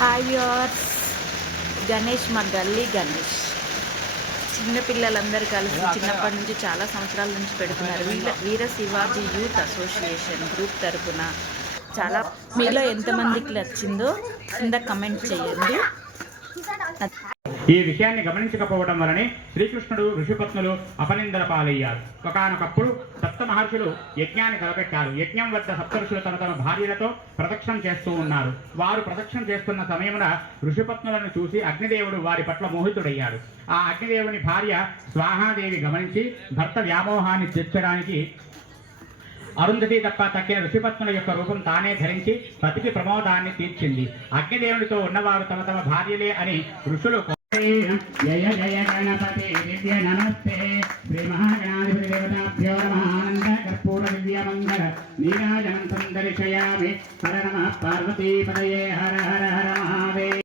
Hi viewers, Ganesh మా గల్లీ గణేష్ చిన్నపిల్లలందరూ కలిసి చిన్నప్పటి నుంచి చాలా సంవత్సరాల నుంచి పెడుతున్నారు. వీర శివాజీ యూత్ అసోసియేషన్ గ్రూప్ తరపున చాలా మీలో ఎంతమందికి నచ్చిందో కింద కమెంట్ చేయండి. ఈ విషయాన్ని గమనించకపోవడం వలనే శ్రీకృష్ణుడు ఋషిపత్నులు అపనిందల పాలయ్యారు. ఒకనొకప్పుడు సప్త మహర్షులు యజ్ఞాన్ని తలపెట్టారు. యజ్ఞం వద్ద సప్తఋషులు తమ తమ భార్యలతో ప్రదక్షిణం చేస్తూ ఉన్నారు. వారు ప్రదక్షిణం చేస్తున్న సమయమున ఋషిపత్నులను చూసి అగ్నిదేవుడు వారి పట్ల మోహితుడయ్యాడు. ఆ అగ్నిదేవుని భార్య స్వాహాదేవి గమనించి భర్త వ్యామోహాన్ని తీర్చడానికి అరుంధతి తప్ప తక్కిన ఋషిపత్నుల యొక్క రూపం తానే ధరించి పతికి ప్రమోదాన్ని తీర్చింది. అగ్నిదేవునితో ఉన్నవారు తమ తమ భార్యలే అని ఋషులు జయ జయ గణపతి దివ్య నమస్తే శ్రీ మహాగణాధిపతి దేవతాభ్యో నమః ఆనంద కర్పూర దివ్య మంగళ నీరాజనం సందర్శయామి. హర నమః పార్వతీపతయే హర హర